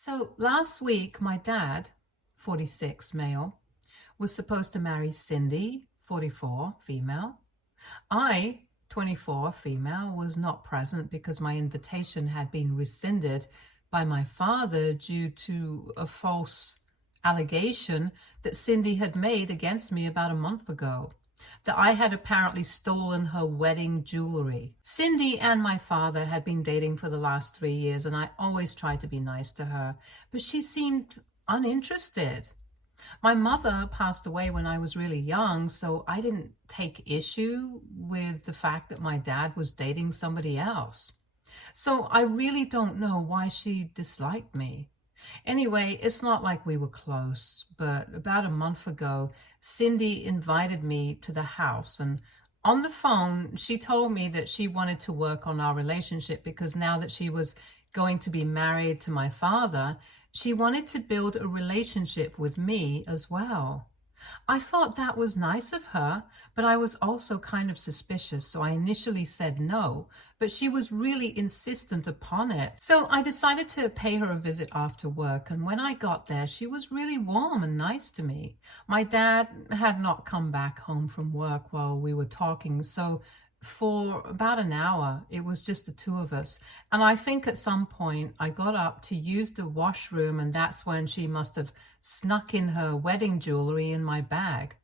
So last week, my dad, 46 male, was supposed to marry Cindy, 44 female. I, 24 female, was not present because my invitation had been rescinded by my father due to a false allegation that Cindy had made against me about a month ago, that I had apparently stolen her wedding jewelry. Cindy and my father had been dating for the last 3 years, and I always tried to be nice to her, but she seemed uninterested. My mother passed away when I was really young, so I didn't take issue with the fact that my dad was dating somebody else. So I really don't know why she disliked me. Anyway, it's not like we were close, but about a month ago, Cindy invited me to the house, and on the phone, she told me that she wanted to work on our relationship because now that she was going to be married to my father, she wanted to build a relationship with me as well. I thought that was nice of her, but I was also kind of suspicious, so I initially said no, but she was really insistent upon it. So I decided to pay her a visit after work, and when I got there, she was really warm and nice to me. My dad had not come back home from work while we were talking, so for about an hour, it was just the two of us. And I think at some point I got up to use the washroom, and that's when she must have snuck in her wedding jewelry in my bag.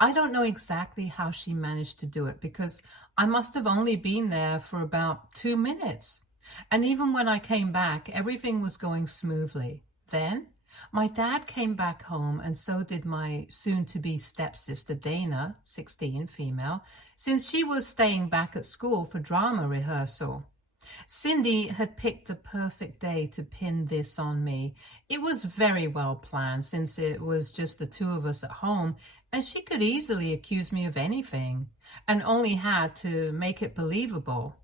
I don't know exactly how she managed to do it because I must have only been there for about 2 minutes. And even when I came back, everything was going smoothly. Then my dad came back home, and so did my soon-to-be stepsister Dana, 16 female, since she was staying back at school for drama rehearsal. Cindy had picked the perfect day to pin this on me. It was very well planned since it was just the two of us at home, and she could easily accuse me of anything, and only had to make it believable.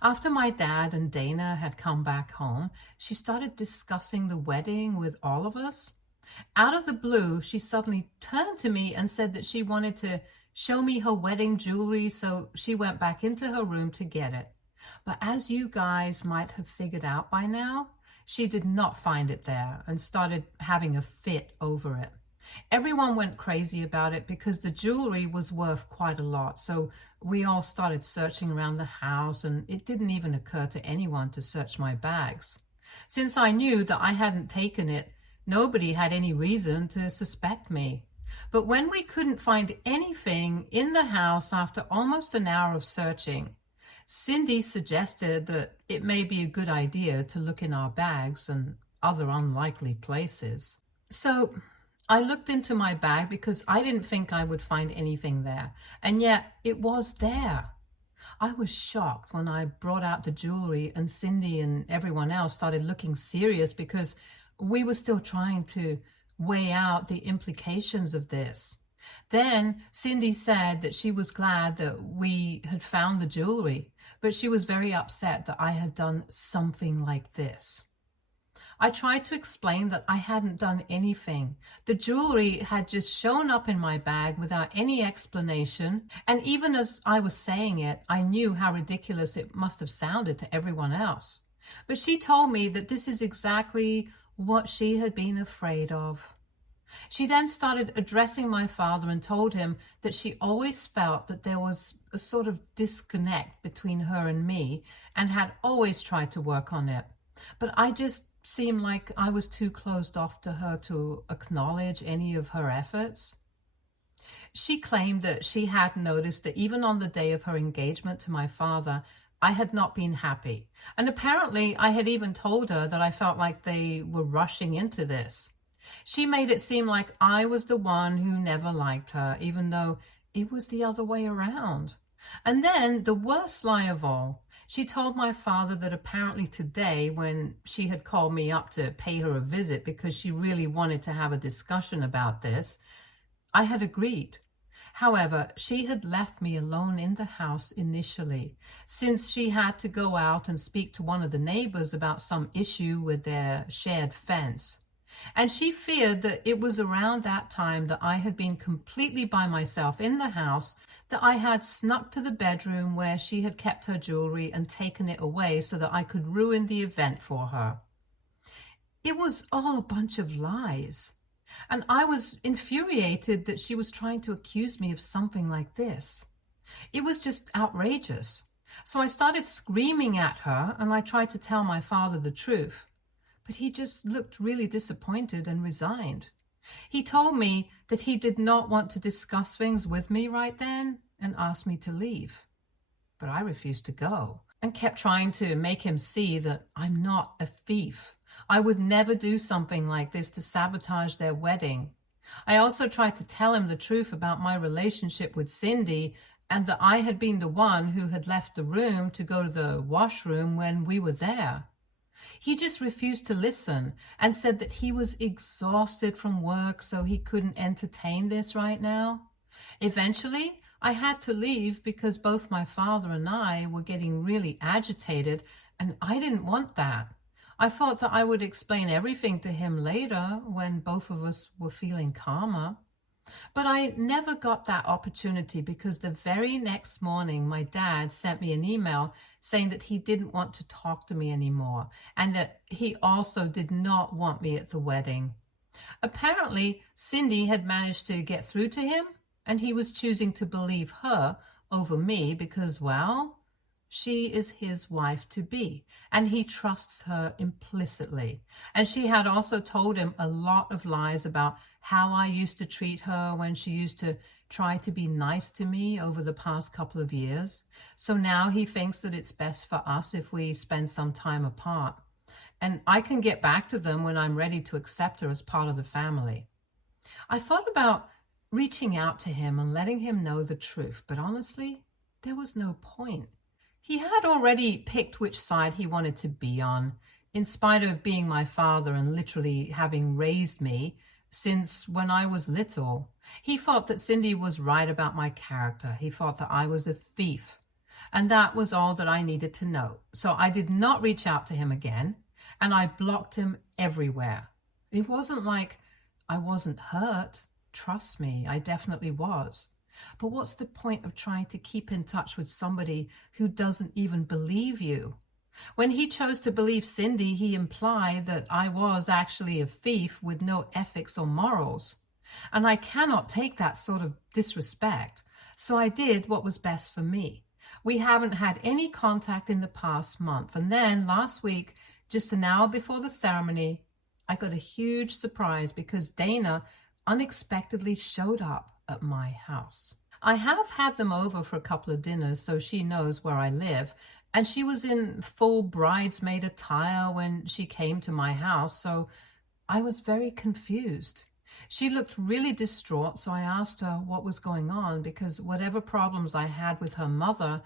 After my dad and Dana had come back home, she started discussing the wedding with all of us. Out of the blue, she suddenly turned to me and said that she wanted to show me her wedding jewelry, so she went back into her room to get it. But as you guys might have figured out by now, she did not find it there and started having a fit over it. Everyone went crazy about it because the jewelry was worth quite a lot, so we all started searching around the house, and it didn't even occur to anyone to search my bags. Since I knew that I hadn't taken it, nobody had any reason to suspect me. But when we couldn't find anything in the house after almost an hour of searching, Cindy suggested that it may be a good idea to look in our bags and other unlikely places. So I looked into my bag because I didn't think I would find anything there, and yet it was there. I was shocked when I brought out the jewelry, and Cindy and everyone else started looking serious because we were still trying to weigh out the implications of this. Then Cindy said that she was glad that we had found the jewelry, but she was very upset that I had done something like this. I tried to explain that I hadn't done anything. The jewelry had just shown up in my bag without any explanation, and even as I was saying it, I knew how ridiculous it must have sounded to everyone else. But she told me that this is exactly what she had been afraid of. She then started addressing my father and told him that she always felt that there was a sort of disconnect between her and me, and had always tried to work on it. But I just seemed like I was too closed off to her to acknowledge any of her efforts. She claimed that she had noticed that even on the day of her engagement to my father, I had not been happy. And apparently I had even told her that I felt like they were rushing into this. She made it seem like I was the one who never liked her, even though it was the other way around. And then the worst lie of all, she told my father that apparently today, when she had called me up to pay her a visit because she really wanted to have a discussion about this, I had agreed. However, she had left me alone in the house initially, since she had to go out and speak to one of the neighbors about some issue with their shared fence. And she feared that it was around that time that I had been completely by myself in the house, that I had snuck to the bedroom where she had kept her jewelry and taken it away so that I could ruin the event for her. It was all a bunch of lies. And I was infuriated that she was trying to accuse me of something like this. It was just outrageous. So I started screaming at her and I tried to tell my father the truth. But he just looked really disappointed and resigned. He told me that he did not want to discuss things with me right then and asked me to leave. But I refused to go and kept trying to make him see that I'm not a thief. I would never do something like this to sabotage their wedding. I also tried to tell him the truth about my relationship with Cindy and that I had been the one who had left the room to go to the washroom when we were there. He just refused to listen and said that he was exhausted from work, so he couldn't entertain this right now. Eventually, I had to leave because both my father and I were getting really agitated, and I didn't want that. I thought that I would explain everything to him later when both of us were feeling calmer. But I never got that opportunity because the very next morning my dad sent me an email saying that he didn't want to talk to me anymore and that he also did not want me at the wedding. Apparently, Cindy had managed to get through to him and he was choosing to believe her over me because, well, she is his wife-to-be, and he trusts her implicitly. And she had also told him a lot of lies about how I used to treat her when she used to try to be nice to me over the past couple of years. So now he thinks that it's best for us if we spend some time apart. And I can get back to them when I'm ready to accept her as part of the family. I thought about reaching out to him and letting him know the truth, but honestly, there was no point. He had already picked which side he wanted to be on, in spite of being my father and literally having raised me since when I was little. He thought that Cindy was right about my character. He thought that I was a thief. And that was all that I needed to know. So I did not reach out to him again, and I blocked him everywhere. It wasn't like I wasn't hurt. Trust me, I definitely was. But what's the point of trying to keep in touch with somebody who doesn't even believe you? When he chose to believe Cindy, he implied that I was actually a thief with no ethics or morals. And I cannot take that sort of disrespect. So I did what was best for me. We haven't had any contact in the past month. And then last week, just an hour before the ceremony, I got a huge surprise because Dana unexpectedly showed up at my house. I have had them over for a couple of dinners, so she knows where I live, and she was in full bridesmaid attire when she came to my house, so I was very confused. She looked really distraught, so I asked her what was going on because whatever problems I had with her mother,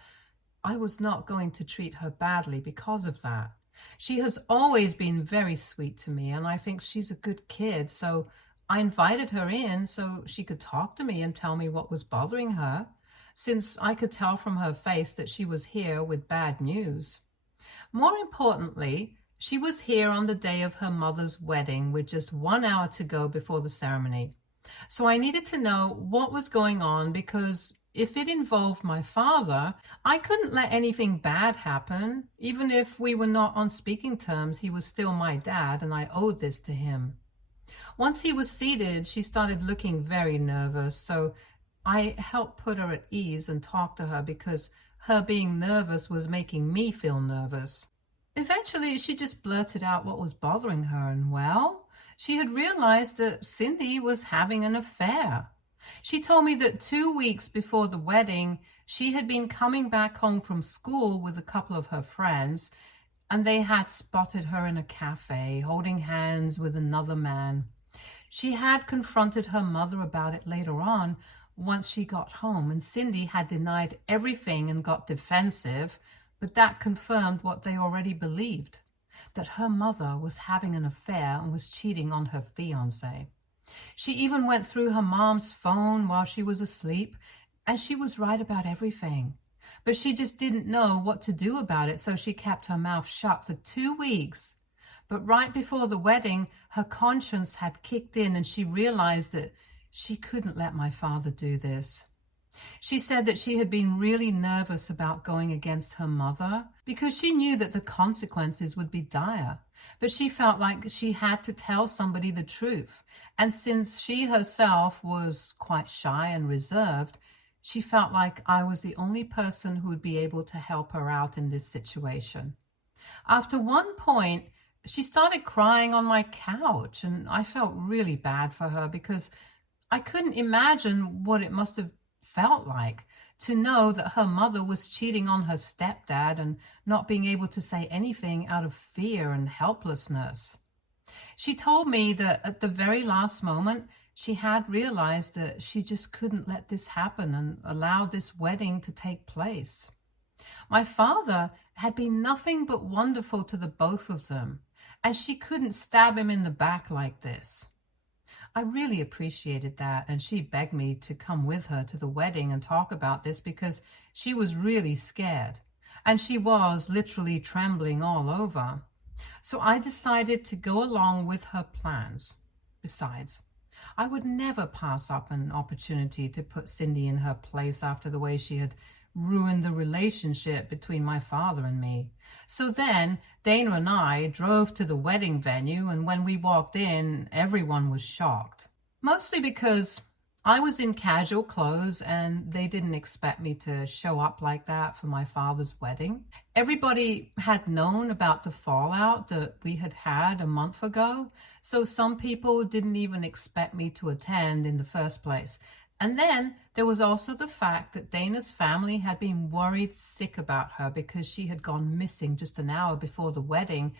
I was not going to treat her badly because of that. She has always been very sweet to me, and I think she's a good kid, so I invited her in so she could talk to me and tell me what was bothering her, since I could tell from her face that she was here with bad news. More importantly, she was here on the day of her mother's wedding with just 1 hour to go before the ceremony. So I needed to know what was going on because if it involved my father, I couldn't let anything bad happen. Even if we were not on speaking terms, he was still my dad and I owed this to him. Once he was seated, she started looking very nervous, so I helped put her at ease and talk to her because her being nervous was making me feel nervous. Eventually, she just blurted out what was bothering her, and well, she had realized that Cindy was having an affair. She told me that 2 weeks before the wedding, she had been coming back home from school with a couple of her friends, and they had spotted her in a cafe holding hands with another man. She had confronted her mother about it later on once she got home, and Cindy had denied everything and got defensive, but that confirmed what they already believed, that her mother was having an affair and was cheating on her fiancé. She even went through her mom's phone while she was asleep, and she was right about everything. But she just didn't know what to do about it, so she kept her mouth shut for 2 weeks. But right before the wedding, her conscience had kicked in and she realized that she couldn't let my father do this. She said that she had been really nervous about going against her mother because she knew that the consequences would be dire. But she felt like she had to tell somebody the truth. And since she herself was quite shy and reserved, she felt like I was the only person who would be able to help her out in this situation. After one point, she started crying on my couch, and I felt really bad for her because I couldn't imagine what it must have felt like to know that her mother was cheating on her stepdad and not being able to say anything out of fear and helplessness. She told me that at the very last moment, she had realized that she just couldn't let this happen and allow this wedding to take place. My father had been nothing but wonderful to the both of them, and she couldn't stab him in the back like this. I really appreciated that, and she begged me to come with her to the wedding and talk about this because she was really scared, and she was literally trembling all over. So I decided to go along with her plans. Besides, I would never pass up an opportunity to put Cindy in her place after the way she had ruined the relationship between my father and me. So then Dana and I drove to the wedding venue, and when we walked in, everyone was shocked. Mostly because I was in casual clothes and they didn't expect me to show up like that for my father's wedding. Everybody had known about the fallout that we had had a month ago, so some people didn't even expect me to attend in the first place. And then there was also the fact that Dana's family had been worried sick about her because she had gone missing just an hour before the wedding,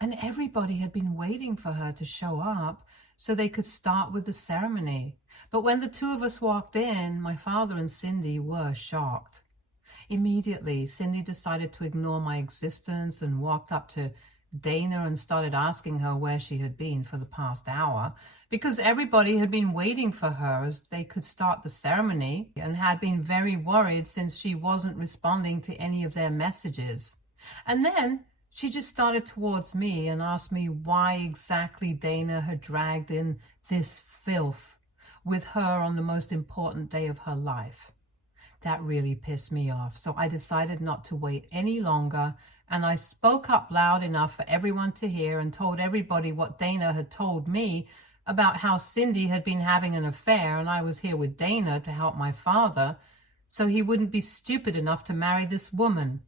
and everybody had been waiting for her to show up so they could start with the ceremony. But when the two of us walked in, my father and Cindy were shocked. Immediately, Cindy decided to ignore my existence and walked up to Dana and started asking her where she had been for the past hour, because everybody had been waiting for her as they could start the ceremony and had been very worried since she wasn't responding to any of their messages. And then she just started towards me and asked me why exactly Dana had dragged in this filth with her on the most important day of her life. That really pissed me off, so I decided not to wait any longer, and I spoke up loud enough for everyone to hear and told everybody what Dana had told me about how Cindy had been having an affair and I was here with Dana to help my father so he wouldn't be stupid enough to marry this woman.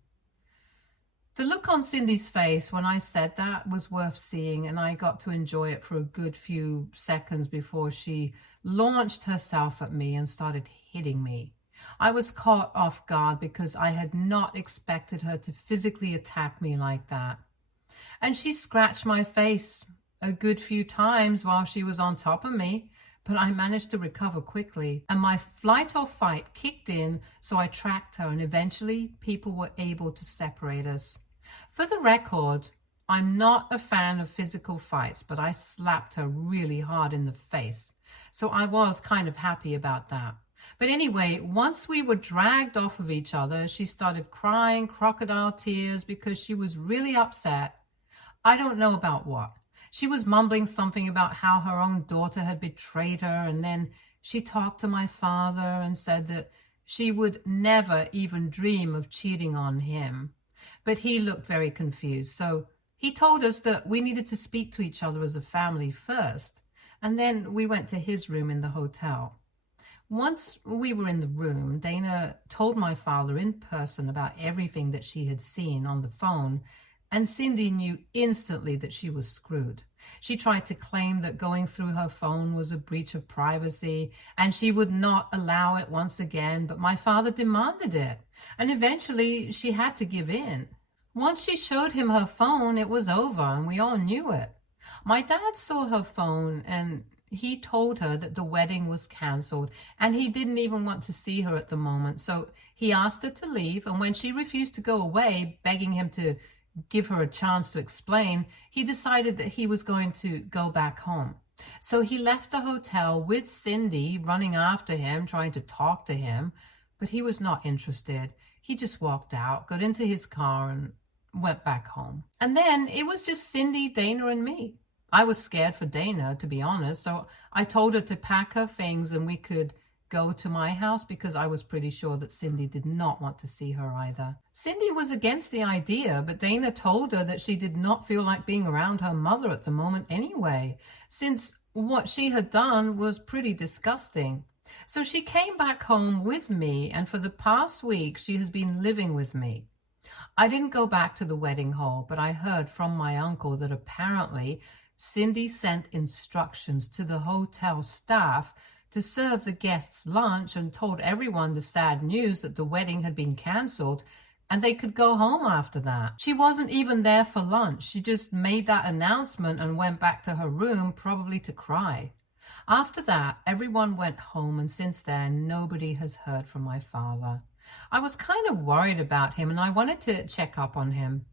The look on Cindy's face when I said that was worth seeing, and I got to enjoy it for a good few seconds before she launched herself at me and started hitting me. I was caught off guard because I had not expected her to physically attack me like that. And she scratched my face a good few times while she was on top of me, but I managed to recover quickly, and my flight or fight kicked in, so I tracked her, and eventually people were able to separate us. For the record, I'm not a fan of physical fights, but I slapped her really hard in the face, so I was kind of happy about that. But anyway, once we were dragged off of each other, she started crying crocodile tears because she was really upset. I don't know about what. She was mumbling something about how her own daughter had betrayed her, and then she talked to my father and said that she would never even dream of cheating on him. But he looked very confused, so he told us that we needed to speak to each other as a family first, and then we went to his room in the hotel. Once we were in the room, Dana told my father in person about everything that she had seen on the phone, and Cindy knew instantly that she was screwed. She tried to claim that going through her phone was a breach of privacy, and she would not allow it once again, but my father demanded it, and eventually she had to give in. Once she showed him her phone, it was over, and we all knew it. My dad saw her phone, and he told her that the wedding was canceled, and he didn't even want to see her at the moment, so he asked her to leave, and when she refused to go away, begging him to give her a chance to explain, he decided that he was going to go back home. So he left the hotel with Cindy running after him, trying to talk to him, but he was not interested. He just walked out, got into his car, and went back home. And then it was just Cindy, Dana, and me. I was scared for Dana, to be honest, so I told her to pack her things and we could go to my house because I was pretty sure that Cindy did not want to see her either. Cindy was against the idea, but Dana told her that she did not feel like being around her mother at the moment anyway, since what she had done was pretty disgusting. So she came back home with me, and for the past week she has been living with me. I didn't go back to the wedding hall, but I heard from my uncle that apparently Cindy sent instructions to the hotel staff to serve the guests lunch and told everyone the sad news that the wedding had been cancelled and they could go home after that. She wasn't even there for lunch. She just made that announcement and went back to her room, probably to cry. After that, everyone went home, and since then, nobody has heard from my father. I was kind of worried about him and I wanted to check up on him.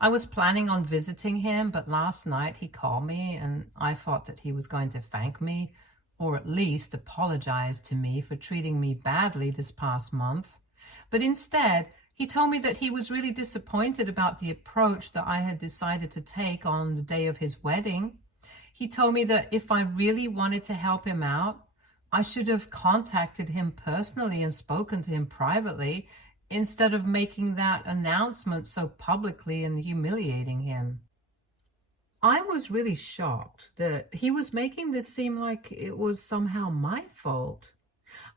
I was planning on visiting him, but last night he called me and I thought that he was going to thank me, or at least apologize to me for treating me badly this past month. But instead, he told me that he was really disappointed about the approach that I had decided to take on the day of his wedding. He told me that if I really wanted to help him out, I should have contacted him personally and spoken to him privately instead of making that announcement so publicly and humiliating him. I was really shocked that he was making this seem like it was somehow my fault.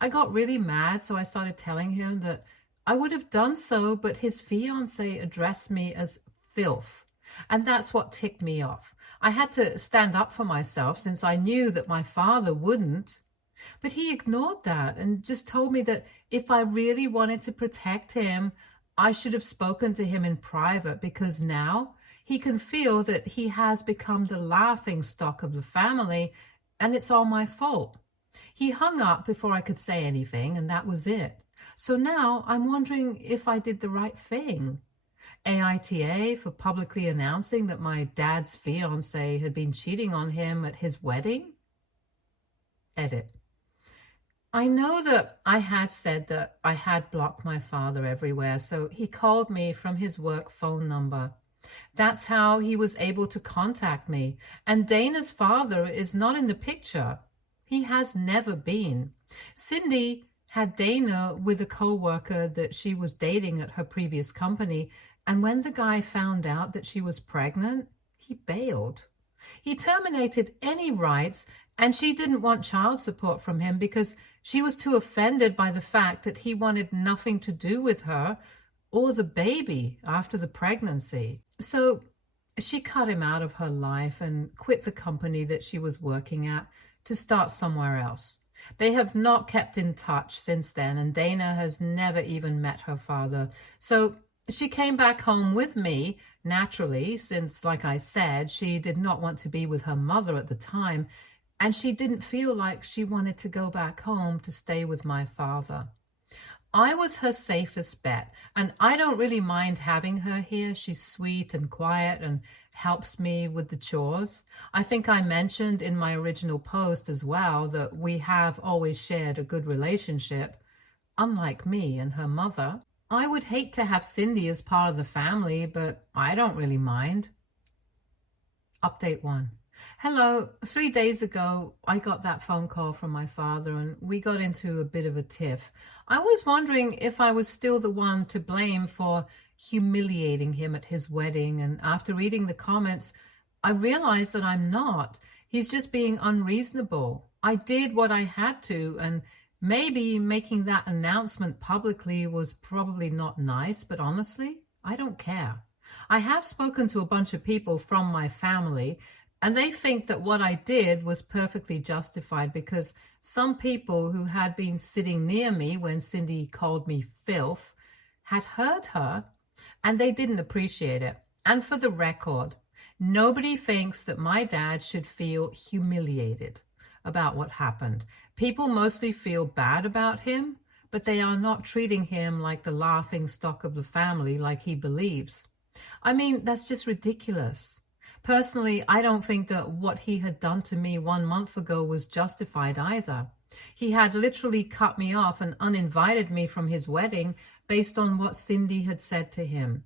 I got really mad, so I started telling him that I would have done so, but his fiancée addressed me as filth, and that's what ticked me off. I had to stand up for myself since I knew that my father wouldn't. But he ignored that and just told me that if I really wanted to protect him, I should have spoken to him in private, because now he can feel that he has become the laughing stock of the family and it's all my fault. He hung up before I could say anything, and that was it. So now I'm wondering if I did the right thing. AITA for publicly announcing that my dad's fiancée had been cheating on him at his wedding? Edit. I know that I had said that I had blocked my father everywhere, so he called me from his work phone number. That's how he was able to contact me. And Dana's father is not in the picture. He has never been. Cindy had Dana with a co-worker that she was dating at her previous company, and when the guy found out that she was pregnant, he bailed. He terminated any rights, and she didn't want child support from him because she was too offended by the fact that he wanted nothing to do with her or the baby after the pregnancy. So she cut him out of her life and quit the company that she was working at to start somewhere else. They have not kept in touch since then, and Dana has never even met her father. So she came back home with me, naturally, since, like I said, she did not want to be with her mother at the time, and she didn't feel like she wanted to go back home to stay with my father. I was her safest bet, and I don't really mind having her here. She's sweet and quiet and helps me with the chores. I think I mentioned in my original post as well that we have always shared a good relationship, unlike me and her mother. I would hate to have Cindy as part of the family, but I don't really mind. Update 1. Hello, 3 days ago, I got that phone call from my father and we got into a bit of a tiff. I was wondering if I was still the one to blame for humiliating him at his wedding, and after reading the comments, I realized that I'm not. He's just being unreasonable. I did what I had to, and maybe making that announcement publicly was probably not nice, but honestly, I don't care. I have spoken to a bunch of people from my family, and they think that what I did was perfectly justified because some people who had been sitting near me when Cindy called me filth had heard her, and they didn't appreciate it. And for the record, nobody thinks that my dad should feel humiliated about what happened. People mostly feel bad about him, but they are not treating him like the laughing stock of the family like he believes. I mean, that's just ridiculous. Personally, I don't think that what he had done to me 1 month ago was justified either. He had literally cut me off and uninvited me from his wedding based on what Cindy had said to him.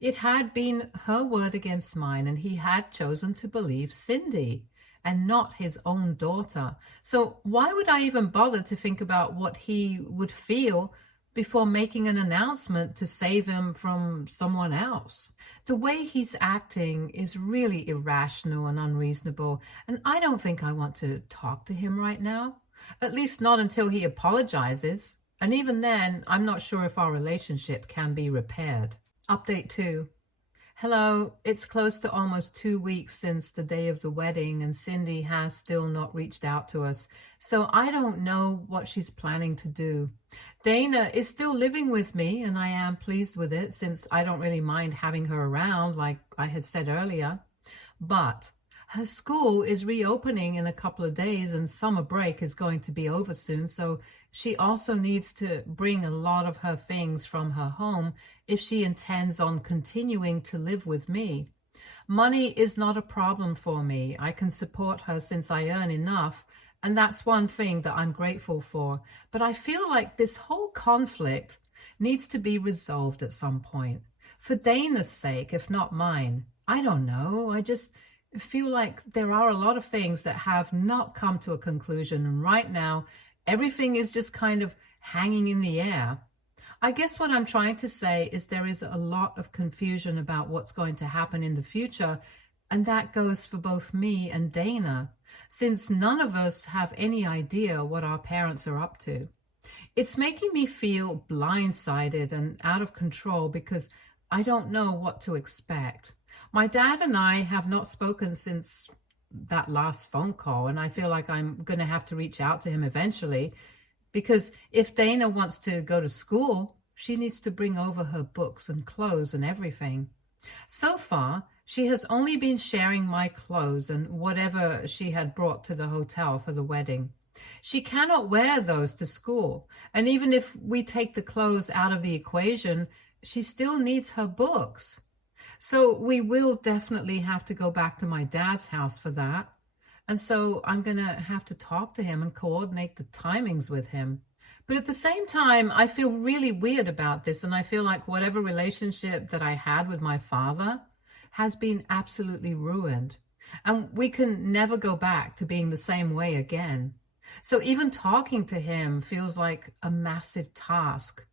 It had been her word against mine, and he had chosen to believe Cindy. and not his own daughter. So why would I even bother to think about what he would feel before making an announcement to save him from someone else? The way he's acting is really irrational and unreasonable, and I don't think I want to talk to him right now. At least not until he apologizes. And even then, I'm not sure if our relationship can be repaired. Update 2. Hello, it's close to almost 2 weeks since the day of the wedding, and Cindy has still not reached out to us, so I don't know what she's planning to do. Dana is still living with me, and I am pleased with it since I don't really mind having her around, like I had said earlier. But her school is reopening in a couple of days, and summer break is going to be over soon, so she also needs to bring a lot of her things from her home if she intends on continuing to live with me. Money is not a problem for me. I can support her since I earn enough, and that's one thing that I'm grateful for. But I feel like this whole conflict needs to be resolved at some point. For Dana's sake, if not mine. I don't know. I just feel like there are a lot of things that have not come to a conclusion, and right now everything is just kind of hanging in the air. I guess what I'm trying to say is there is a lot of confusion about what's going to happen in the future, and that goes for both me and Dana, since none of us have any idea what our parents are up to. It's making me feel blindsided and out of control because I don't know what to expect. My dad and I have not spoken since that last phone call, and I feel like I'm going to have to reach out to him eventually, because if Dana wants to go to school, she needs to bring over her books and clothes and everything. So far, she has only been sharing my clothes and whatever she had brought to the hotel for the wedding. She cannot wear those to school, and even if we take the clothes out of the equation, she still needs her books. So we will definitely have to go back to my dad's house for that. And so I'm going to have to talk to him and coordinate the timings with him. But at the same time, I feel really weird about this. And I feel like whatever relationship that I had with my father has been absolutely ruined. And we can never go back to being the same way again. So even talking to him feels like a massive task.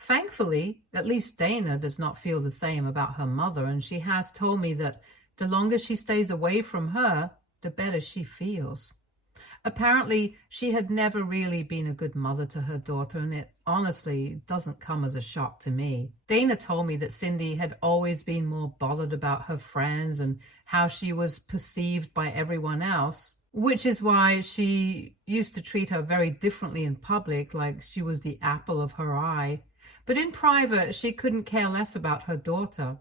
Thankfully, at least Dana does not feel the same about her mother, and she has told me that the longer she stays away from her, the better she feels. Apparently, she had never really been a good mother to her daughter, and it honestly doesn't come as a shock to me. Dana told me that Cindy had always been more bothered about her friends and how she was perceived by everyone else, which is why she used to treat her very differently in public, like she was the apple of her eye. But in private, she couldn't care less about her daughter.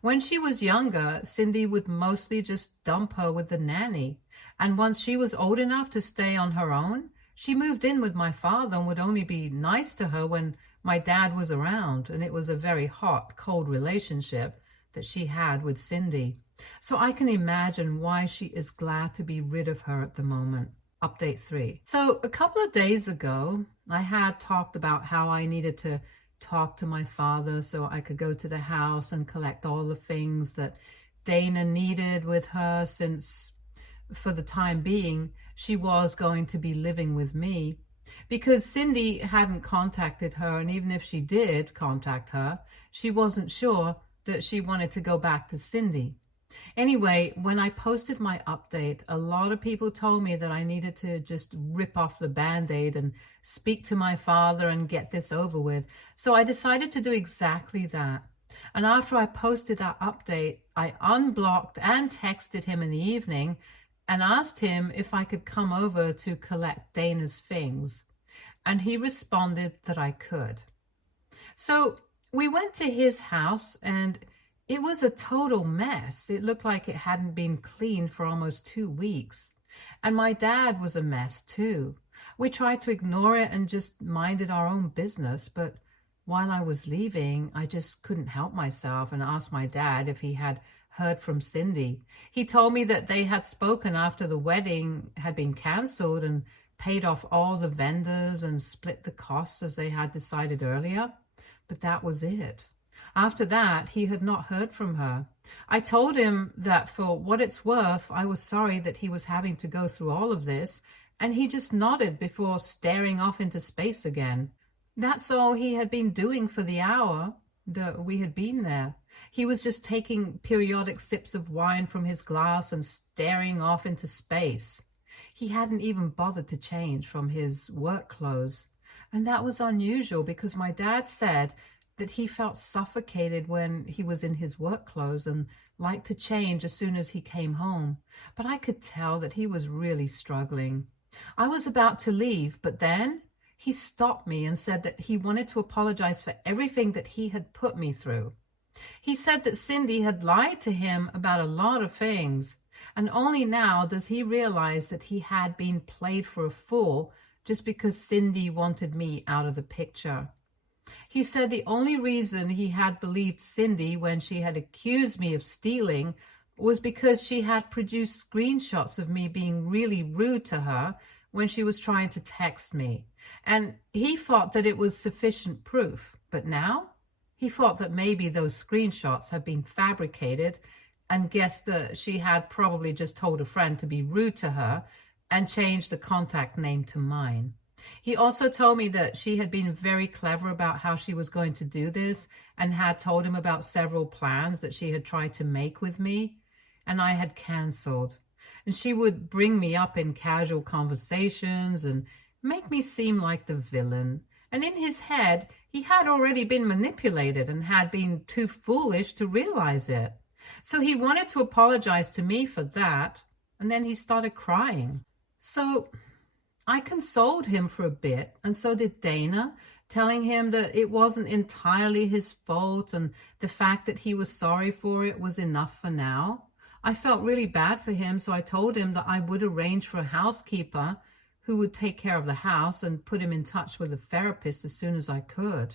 When she was younger, Cindy would mostly just dump her with the nanny. And once she was old enough to stay on her own, she moved in with my father and would only be nice to her when my dad was around. And it was a very hot, cold relationship that she had with Cindy. So I can imagine why she is glad to be rid of her at the moment. Update 3. So a couple of days ago, I had talked about how I needed to talk to my father so I could go to the house and collect all the things that Dana needed with her, since for the time being, she was going to be living with me. Because Cindy hadn't contacted her, and even if she did contact her, she wasn't sure that she wanted to go back to Cindy. Anyway, when I posted my update, a lot of people told me that I needed to just rip off the Band-Aid and speak to my father and get this over with. So I decided to do exactly that. And after I posted that update, I unblocked and texted him in the evening and asked him if I could come over to collect Dana's things. And he responded that I could. So we went to his house, and it was a total mess. It looked like it hadn't been cleaned for almost 2 weeks. And my dad was a mess too. We tried to ignore it and just minded our own business, but while I was leaving, I just couldn't help myself and asked my dad if he had heard from Cindy. He told me that they had spoken after the wedding had been cancelled and paid off all the vendors and split the costs as they had decided earlier. But that was it. After that, he had not heard from her. I told him that for what it's worth, I was sorry that he was having to go through all of this, and he just nodded before staring off into space again. That's all he had been doing for the hour that we had been there. He was just taking periodic sips of wine from his glass and staring off into space. He hadn't even bothered to change from his work clothes. And that was unusual because my dad said that he felt suffocated when he was in his work clothes and liked to change as soon as he came home. But I could tell that he was really struggling. I was about to leave, but then he stopped me and said that he wanted to apologize for everything that he had put me through. He said that Cindy had lied to him about a lot of things, and only now does he realize that he had been played for a fool just because Cindy wanted me out of the picture. He said the only reason he had believed Cindy when she had accused me of stealing was because she had produced screenshots of me being really rude to her when she was trying to text me. And he thought that it was sufficient proof. But now he thought that maybe those screenshots had been fabricated and guessed that she had probably just told a friend to be rude to her and changed the contact name to mine. He also told me that she had been very clever about how she was going to do this and had told him about several plans that she had tried to make with me, and I had cancelled. And she would bring me up in casual conversations and make me seem like the villain. And in his head, he had already been manipulated and had been too foolish to realize it. So he wanted to apologize to me for that, and then he started crying. So I consoled him for a bit, and so did Dana, telling him that it wasn't entirely his fault and the fact that he was sorry for it was enough for now. I felt really bad for him, so I told him that I would arrange for a housekeeper who would take care of the house and put him in touch with a therapist as soon as I could.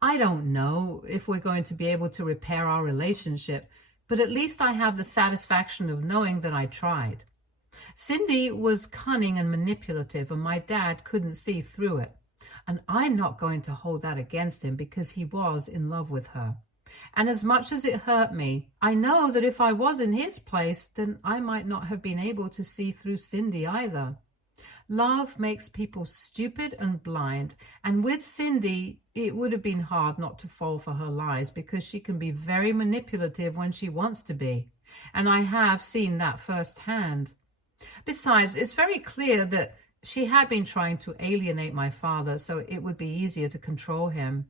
I don't know if we're going to be able to repair our relationship, but at least I have the satisfaction of knowing that I tried. Cindy was cunning and manipulative, and my dad couldn't see through it. And I'm not going to hold that against him because he was in love with her. And as much as it hurt me, I know that if I was in his place, then I might not have been able to see through Cindy either. Love makes people stupid and blind, and with Cindy, it would have been hard not to fall for her lies because she can be very manipulative when she wants to be. And I have seen that firsthand. Besides, it's very clear that she had been trying to alienate my father so it would be easier to control him.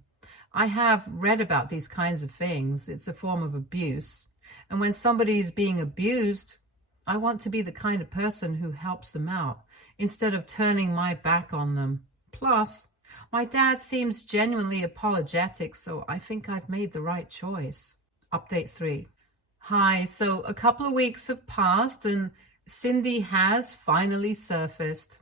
I have read about these kinds of things. It's a form of abuse. And when somebody is being abused, I want to be the kind of person who helps them out instead of turning my back on them. Plus, my dad seems genuinely apologetic, so I think I've made the right choice. Update 3. Hi, so a couple of weeks have passed and Cindy has finally surfaced.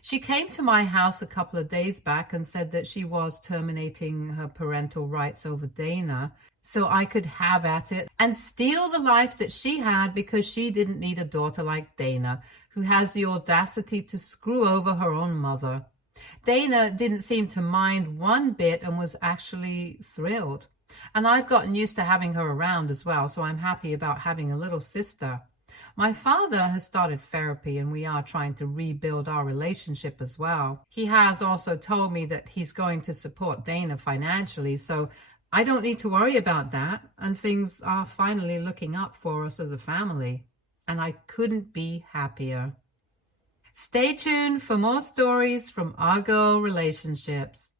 She came to my house a couple of days back and said that she was terminating her parental rights over Dana so I could have at it and steal the life that she had because she didn't need a daughter like Dana, who has the audacity to screw over her own mother. Dana didn't seem to mind one bit and was actually thrilled. And I've gotten used to having her around as well, so I'm happy about having a little sister. My father has started therapy and we are trying to rebuild our relationship as well. He has also told me that he's going to support Dana financially, so I don't need to worry about that, and things are finally looking up for us as a family. And I couldn't be happier. Stay tuned for more stories from our girl relationships.